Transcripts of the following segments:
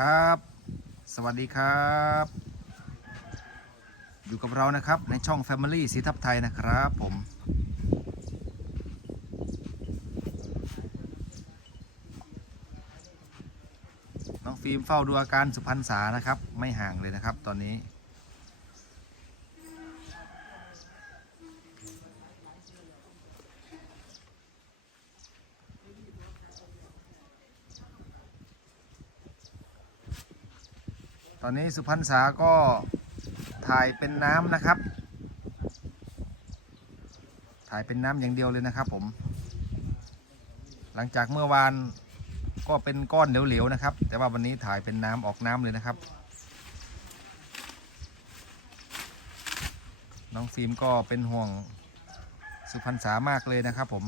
ครับ สวัสดีครับ อยู่กับเรานะครับในช่อง Family สีทับไทยนะครับ ผม น้องฟิล์มเฝ้าดูอาการสุพรรณษานะครับ ไม่ห่างเลยนะครับ ตอนนี้ ตอนนี้สุพรรณษาก็ถ่ายเป็นน้ำนะครับ ถ่ายเป็นน้ำอย่างเดียวเลยนะครับผม หลังจากเมื่อวานก็เป็นก้อนเหลวๆนะครับ แต่ว่าวันนี้ถ่ายเป็นน้ำออกน้ำเลยนะครับ น้องฟิล์มก็เป็นห่วงสุพรรณษามากเลยนะครับผม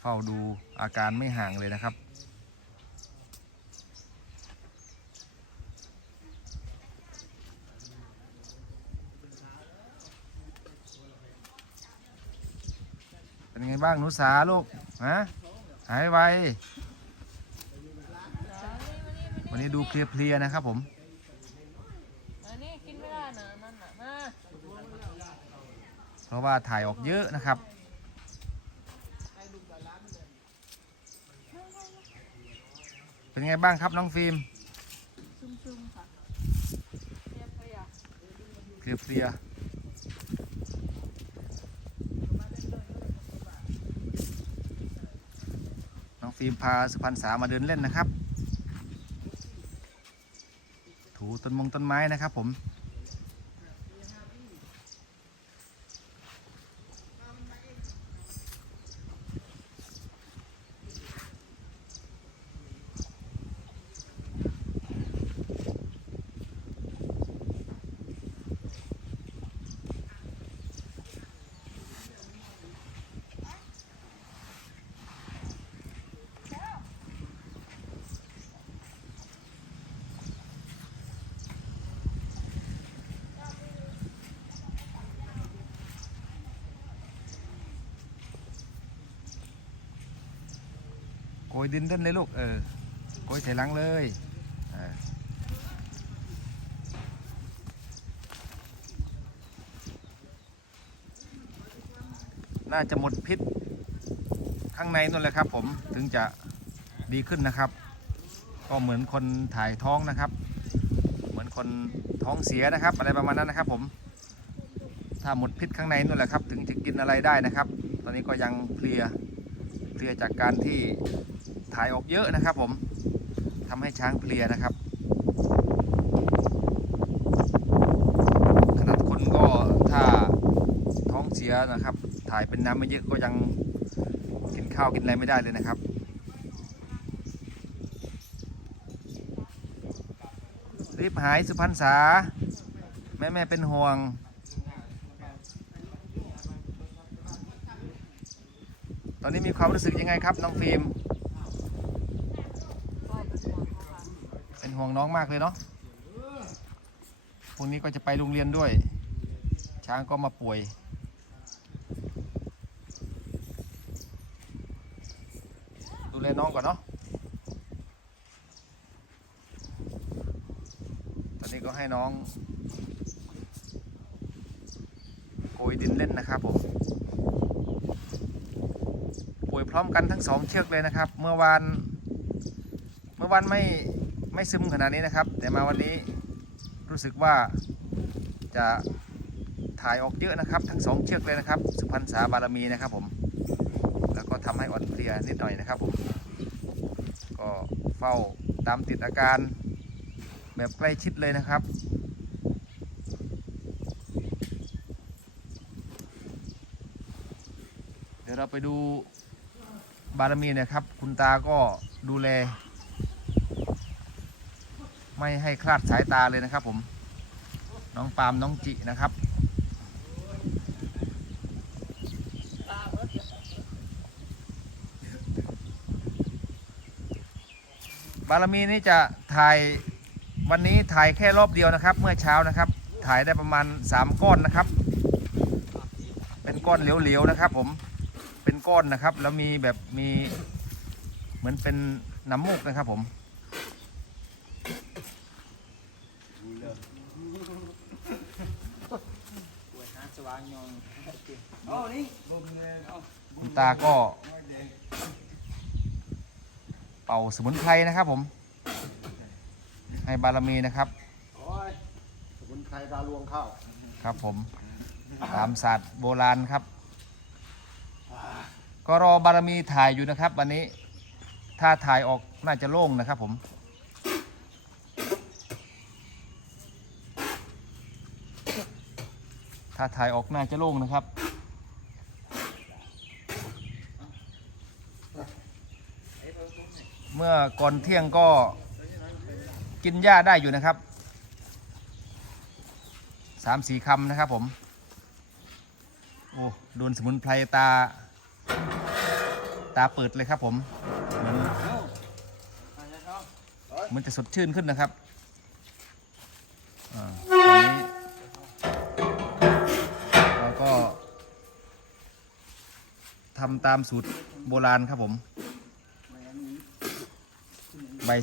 เฝ้าดูอาการไม่ห่างเลยนะครับ เป็นไงบ้างหนูสาลูกฮะหายไววันนี้ดูเพลียๆนะครับผมอันนี้กินไม่ได้นะนั่นน่ะมาเพราะว่าถ่ายออกเยอะนะครับเป็นไงบ้างครับน้องฟิล์มซุ่มๆค่ะเรียบไปอะเพลียๆน้อง ฟิล์มพาสุพรรณสามาเดินเล่นนะครับ ถูต้นมงต้นไม้นะครับผม ยดินเล่นเลยลูกเออโกยใส่ลังเลยน่าจะหมดพิษข้างในนั่นแหละครับ ผมถึงจะดีขึ้นนะครับ ก็เหมือนคนถ่ายท้องนะครับ เหมือนคนท้องเสียนะครับ อะไรประมาณนั้นนะครับ ผม ถ้าหมดพิษข้างในนั่นแหละครับ ถึงจะกินอะไรได้นะครับ ตอนนี้ก็ยังเพลียเพลียจากการที่ ถ่ายออกเยอะนะครับ ผมทำให้ช้างเพลียนะครับขนาดคนก็ถ้าท้องเสียนะครับ ถ่ายเป็นน้ำไม่เยอะก็ยังกินข้าวกินอะไรไม่ได้เลยนะครับรีบหายสุพรรณษา แม่แม่เป็นห่วงตอนนี้มีความรู้สึกยังไงครับ น้องฟิล์ม ก็เป็น ห่วงเขาค่ะเป็นห่วงน้องมากเลยเนาะพรุ่งนี้ก็จะไปโรงเรียนด้วย ช้างก็มาป่วย ดูแลน้องก่อนเนาะ ตอนนี้ก็ให้น้องโกยดินเล่นนะครับผมป่วยพร้อมกันทั้งสองเชือกเลยนะครับ เมื่อวาน เมื่อวานไม่ ไม่ซึมขนาดนี้นะครับ แต่มาวันนี้รู้สึกว่าจะถ่ายออกเยอะนะครับ ทั้งสองเชือกเลยนะครับ สุพรรณษาบารมีนะครับผม แล้วก็ทำให้อ่อนเพลียนิดหน่อยนะครับผม ก็เฝ้าตามติดอาการแบบใกล้ชิดเลยนะครับเดี๋ยวเราไปดูบารมีนะครับ คุณตาก็ดูแล ไม่ให้คลาดสายตาเลยนะครับ ผม น้องปาล์มน้องจินะครับ บารมีนี่จะถ่ายวันนี้ถ่ายแค่รอบเดียวนะครับ เมื่อเช้านะครับ ถ่ายได้ประมาณ 3 ก้อนนะครับ เป็นก้อนเหลวๆนะครับ ผมเป็นก้อนนะครับ แล้วมีแบบมีเหมือนเป็นน้ำมูกนะครับผม ปวดหาสว่างยองโอ้นี่บุมเลยเอา คุณ ตาก็ เป่าสมุนไพรนะครับผม ให้บารมีนะครับโอ้ยสมุนไพรดาวลวงเข้าครับผม ตามศาสตร์โบราณครับ ก็รอบารมีถ่ายอยู่นะครับ วันนี้ ถ้าถ่ายออกน่าจะโล่งนะครับผมถ้าถ่ายออกน่าจะโล่งนะครับ เมื่อก่อนเที่ยงก็กินหญ้าได้อยู่นะครับสามสี่คำนะครับผม โอ้โดนสมุนไพรตา ตาเปิดเลยครับผม เหมือนจเขาเหมันจะสดชื่นขึ้นนะครับอาตอนนี้เราก็ทำตามสูตรโบราณครับผม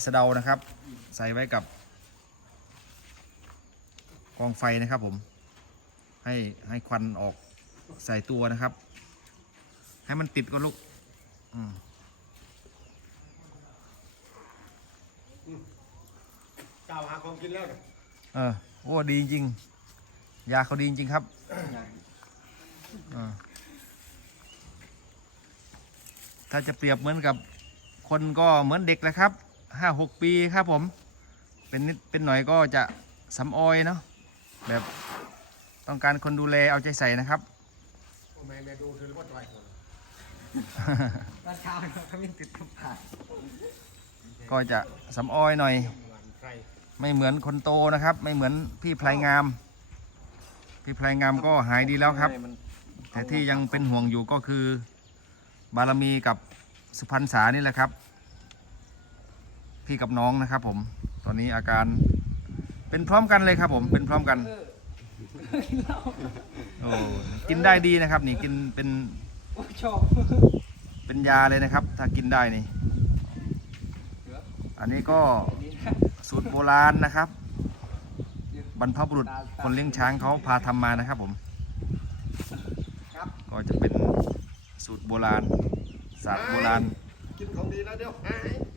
สะเดานะครับ ใส่ไว้กับ กองไฟนะครับผม ให้ให้ควันออกใส่ตัวนะครับ ให้มันติดก็ลูกอืมเจ้าหาของกินแล้วเนี่ยเออโอ้ดีจริงๆยาเขาดีจริงๆครับอ่าถ้าจะเปรียบเหมือนกับคนก็เหมือนเด็กแหละครับ ห้าหกปีครับผม เป็นนิดเป็นหน่อยก็จะสำออยเนาะแบบต้องการคนดูแลเอาใจใส่นะครับโอ้แม่แม่ดูเธอว่าต่อยคนตอนเช้าเราก็วิ่งติดกับผ่านก็จะสำออยหน่อยหวานไพรไม่เหมือนคนโตนะครับ ไม่เหมือนพี่พลายงาม พี่พลายงามก็หายดีแล้วครับ แต่ที่ยังเป็นห่วงอยู่ก็คือบารมีกับสุพรรณษานี่แหละครับ พี่กับน้องนะครับ ผม ตอนนี้อาการ เป็นพร้อมกันเลยครับผม เป็นพร้อมกัน โอ้กินได้ดีนะครับ นี่กินเป็นชอบเป็นยาเลยนะครับ ถ้ากินได้นี่ อันนี้ก็สูตรโบราณนะครับ บรรพบุรุษคนเลี้ยงช้างเขาพาทำมานะครับ ผม ก็จะเป็นสูตรโบราณศาสตร์โบราณกินของดีแล้วเดี๋ยวหาย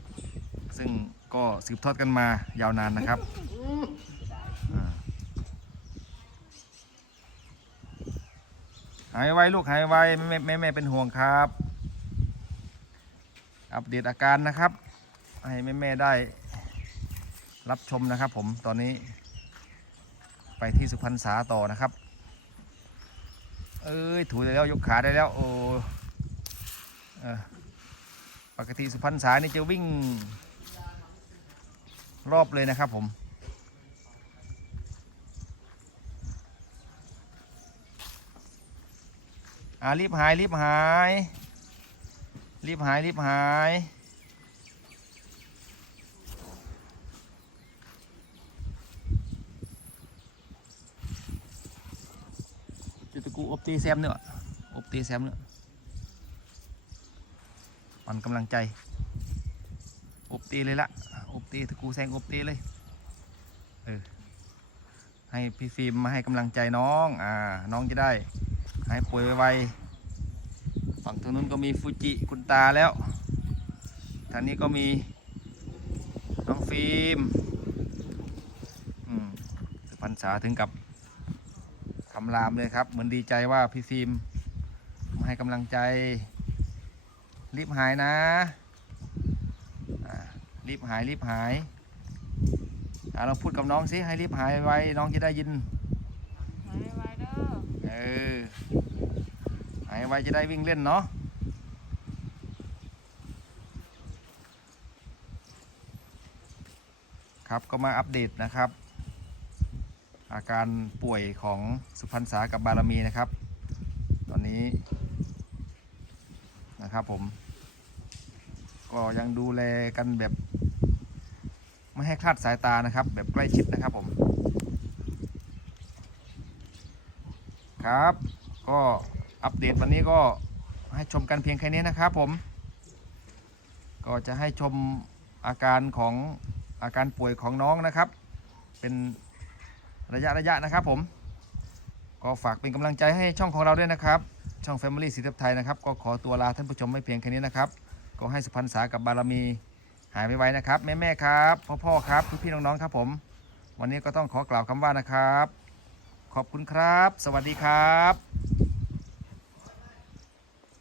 ซึ่งก็สืบทอดกันมายาวนานนะครับหายไวลูกหายไวแม่แม่แม่เป็นห่วงครับ อัปเดตอาการนะครับ ให้แม่แม่ได้รับชมนะครับ ผมตอนนี้ ไปที่สุพรรณษาต่อนะครับ เอ้ยถูได้แล้วยกขาได้แล้ว โอ้ปกติสุพรรณษานี่จะวิ่ง รอบเลยนะครับผมอ่ารีบหายรีบหาย รีบหายรีบหายจะตะกูอบตีแซมเนื้อะ อบตีเนื้อะปั่นกำลังใจอบตีเลยละอบตีตะกูแซงอบตีเลย เออ ให้พี่ฟิล์มมาให้กำลังใจน้อง อ่า น้องจะได้ หายป่วยไวๆฝั่งทางนู้นก็มีฟูจิคุณตาแล้วทางนี้ก็มีน้องฟิล์มอืมสุพรรษาถึงกับคำรามเลยครับ เหมือนดีใจว่าพี่ฟิล์มมาให้กำลังใจ รีบหายนะ รีบหายรีบหายอ่าเราพูดกับน้องสิให้รีบหายไวน้องจะได้ยินหายไวเด้อเออหายไวจะได้วิ่งเล่นเนาะครับก็มาอัปเดตนะครับ อาการป่วยของสุพรรณษากับบารมีนะครับ ตอนนี้นะครับผม ก็ยังดูแลกันแบบ ไม่ให้คลาดสายตานะครับ แบบใกล้ชิดนะครับผมครับ ก็อัปเดตวันนี้ก็ให้ชมกันเพียงแค่นี้นะครับผม ก็จะให้ชมอาการของอาการป่วยของน้องนะครับ เป็นระยะระยะนะครับผม ก็ฝากเป็นกำลังใจให้ช่องของเราด้วยนะครับ ช่อง Family สีทับไทยนะครับ ก็ขอตัวลาท่านผู้ชมไม่เพียงแค่นี้นะครับ ก็ให้สุพรรณษากับบารมี หายไวๆนะครับ แม่ๆครับ พ่อๆครับพี่ๆน้องๆครับผม วันนี้ก็ต้องขอกล่าวคำว่านะครับ ขอบคุณครับ สวัสดีครับ